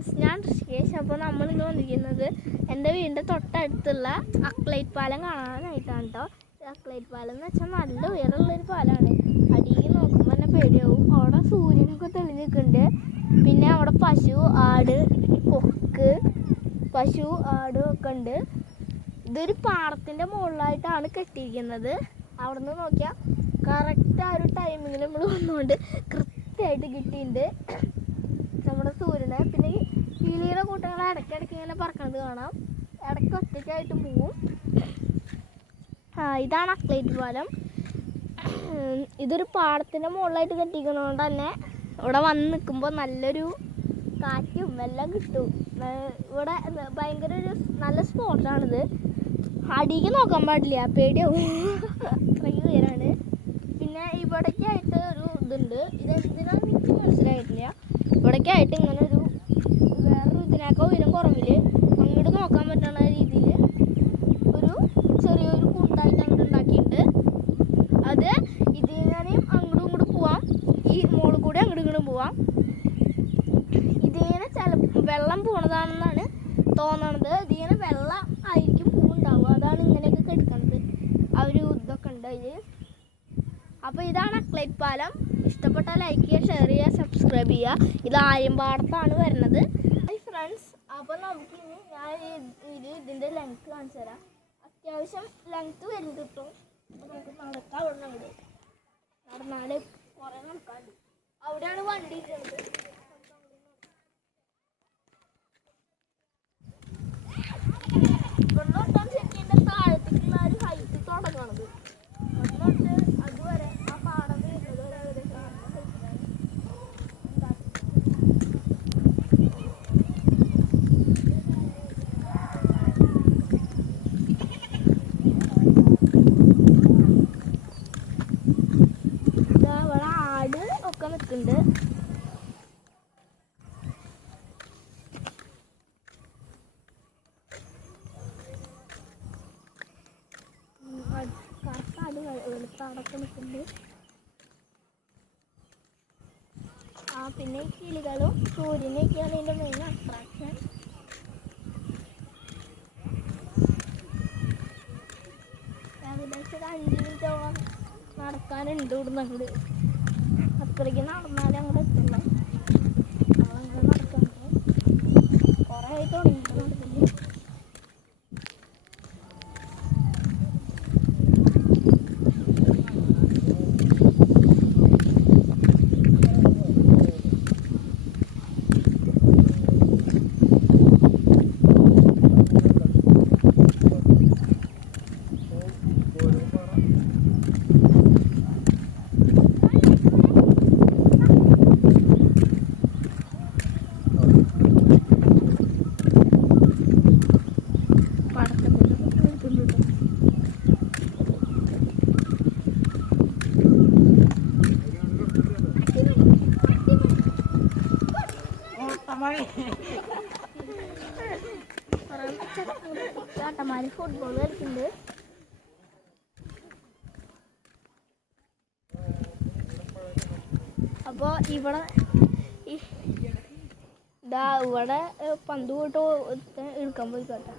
Friends ഞാൻ ഋഷികേശ്. അപ്പോൾ നമ്മളിങ്ങനെ വന്നിരിക്കുന്നത് എന്റെ വീടിന്റെ തൊട്ടടുത്തുള്ള അക്ലൈറ്റ് പാലം കാണാനായിട്ടാണ് കേട്ടോ അക്ലൈറ്റ് പാലം എന്ന് വെച്ചാൽ നല്ല ഉയരമുള്ളൊരു പാലമാണ് അടിയിൽ നോക്കുമ്പോൾ തന്നെ പേടിയാവും. അവിടെ സൂര്യനൊക്കെ തെളിഞ്ഞ് നിൽക്കുന്നുണ്ട് പിന്നെ അവിടെ പശു ആട് കൊക്ക് പശു ആട് ഒക്കെ ഉണ്ട്. ഇതൊരു പാടത്തിന്റെ മുകളിലായിട്ടാണ് കെട്ടിയിരിക്കുന്നത്. അവിടെ നിന്ന് നോക്കിയാൽ കറക്റ്റ് ആ ഒരു ടൈമിങ്ങിൽ നമ്മൾ വന്നുകൊണ്ട് കൃത്യമായിട്ട് കിട്ടിയിട്ടുണ്ട്. നമ്മുടെ സൂര്യനെ. പിന്നെ ഈ കിളിയുടെ കൂട്ടങ്ങൾ ഇടയ്ക്കിടയ്ക്ക് ഇങ്ങനെ പറക്കണത് കാണാം. ഇടയ്ക്ക് ഒറ്റയ്ക്കായിട്ട് പോവും. ഇതാണ് അക്ലേറ്റ് പാലം. ഇതൊരു പാടത്തിന്റെ മുകളിലായിട്ട് കെട്ടിക്കുന്നതുകൊണ്ട് തന്നെ ഇവിടെ വന്ന് നിൽക്കുമ്പോൾ നല്ലൊരു കാറ്റും എല്ലാം കിട്ടും. ഇവിടെ ഭയങ്കര ഒരു നല്ല സ്പോട്ടാണിത് അടിക്ക് നോക്കാൻ പാടില്ല പേടിയാവും. അത്രയ്ക്ക് ഉയരാണ്. പിന്നെ ഇവിടേക്കായിട്ട് ഒരു ഇതുണ്ട്. ഇത് ഇവിടേക്കായിട്ട് ഇങ്ങനെ ഒരു വേറൊരു ഇതിനേക്കാൾ ഉയരം കുറവിൽ അങ്ങോട്ട് നോക്കാൻ പറ്റുന്ന രീതിയിൽ ഒരു ചെറിയൊരു കുണ്ടായിട്ട് അങ്ങോട്ട് ഉണ്ടാക്കിയിട്ട് അത് ഇതിനെയും അങ്ങോട്ടും ഇങ്ങോട്ടും പോവാം. ഈ മോളിൽ കൂടെ അങ്ങോട്ടും ഇങ്ങോട്ടും പോവാം. ഇതിങ്ങനെ ചില വെള്ളം പോണതാണെന്നാണ് തോന്നണത്. ഇതിങ്ങനെ വെള്ളം ആയിരിക്കും പൂവുണ്ടാവുക. അതാണ് ഇങ്ങനെയൊക്കെ കെടുക്കണത്. ആ ഒരു ഇതൊക്കെ ഉണ്ട് അതിൽ അപ്പോൾ ഇതാണ് അക്ലൈപ്പാലം. പാലം ഇഷ്ടപ്പെട്ടാൽ ലൈക്ക് ചെയ്യുക ഷെയർ ചെയ്യുക സബ്സ്ക്രൈബ് ചെയ്യുക. ഇത് ആയമ്പാടത്താണ് വരുന്നത്. ഫ്രണ്ട്സ് അപ്പോൾ നമുക്ക് ഇനി ഞാൻ ഇതിന്റെ ലെങ്ത് കാണിച്ചു തരാം. അത്യാവശ്യം ലെങ്ത് വരും കിട്ടും. നമുക്ക് നടക്കാം അവിടെ നടന്നാലേ കുറേ നടക്കാണ്ട് അവിടെയാണ് വണ്ടി ഇരിക്കുന്നത് ഇവിടുന്നൊട്ടും ശരിക്കും എന്റെ താഴത്തേക്കുള്ള ഒരു ഹൈറ്റ് തുടങ്ങണത് ഇവിടുന്നൊട്ട് അതുവരെ ആ പാടം വരുന്നത് വരെ ഏകദേശം നല്ല height ലാണ്. എന്താ? ഇതാ ഇവിടെ നിൽക്കുന്നുണ്ട്. കറുത്താട് വെളുത്താടൊക്കെ നിൽക്കുന്നുണ്ട് ആ പിന്നെ കിളികളും സൂര്യനൊക്കെയാണ് ഇതിന്റെ മെയിൻ അട്രാക്ഷൻ ഏകദേശം ഒരു അഞ്ച് മിനിറ്റോളം നടക്കാനുണ്ട് ഇവിടുന്ന് അങ്ങോട്ട് അത്രയ്ക്ക് നടന്നാലേ അങ്ങോട്ട് എത്തുള്ളൂ നമ്മളങ്ങനെ നടക്കണ്ട കുറേ ആയി തുടങ്ങി നടക്കില്ല പടക്കത്തിൽ നിൽക്കുന്നുണ്ട് ചേട്ടന്മാര് ഫുട്ബോൾ കളിക്കുന്നുണ്ട്. അപ്പോൾ ഇവിടെ ഇതാ ഇവിടെ പന്ത് പോയിട്ട് എടുക്കാൻ പോയി കേട്ടോ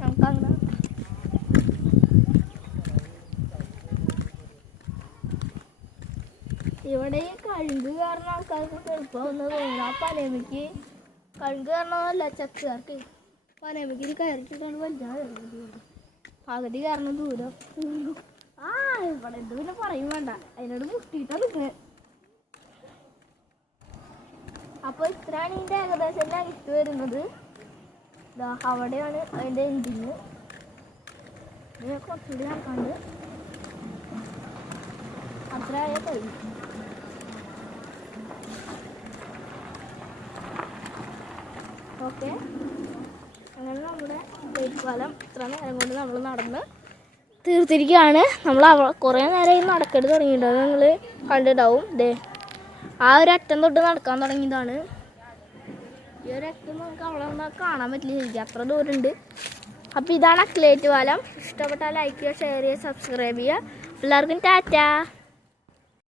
നമുക്കങ്ങനെ ഇവിടെ ഈ കഴുക് കാരണം ആൾക്കാർക്ക് എളുപ്പമാവുന്ന തോന്നുന്നു ആ പനയമ്മയ്ക്ക് കഴുക് കാരണമല്ല ചക്കുകാർക്ക്. പനയമ്മയ്ക്ക് ഇത് കയറിച്ചിട്ടാണ് വലിച്ചാൽ പകുതി കാരണം ദൂരം. ആ ഇവിടെ എന്ത് പിന്നെ പറയും വേണ്ട. അതിനോട് മുട്ടിയിട്ടാണ് നിൽക്കുന്നത് അപ്പൊ ഇത്രയാണ് ഇതിന്റെ ഏകദേശം ലെങ്ത് വരുന്നത്. അവിടെയാണ് അതിന്റെ എൻഡിങ് കുറച്ചുകൂടി നടക്കാണ്ട്. അത്ര ആയാൽ കഴിയും ഓക്കെ അങ്ങനെ നമ്മുടെ വെയിറ്റ് പാലം ഇത്ര നേരം കൊണ്ട് നമ്മൾ നടന്ന് തീർത്തിരിക്കുകയാണ്. നമ്മൾ അവ കുറേ നേരം നടക്കരുത് തുടങ്ങിയിട്ടുണ്ട് തുടങ്ങിയിട്ടുണ്ടാവും. നിങ്ങൾ കണ്ടിട്ടാവും ദേ ആ ഒരു അറ്റം തൊട്ട് നടക്കാൻ തുടങ്ങിയതാണ്. ഈ ഒരു അറ്റം നമുക്ക് നിന്ന് കാണാൻ പറ്റില്ല ശരിക്കും. അത്ര ദൂരമുണ്ട്. അപ്പോൾ ഇതാണ് അക്ലേറ്റ് പാലം. ഇഷ്ടപ്പെട്ടാൽ ലൈക്ക് ചെയ്യുക ഷെയർ ചെയ്യുക സബ്സ്ക്രൈബ് ചെയ്യുക. എല്ലാവർക്കും ടാറ്റാ.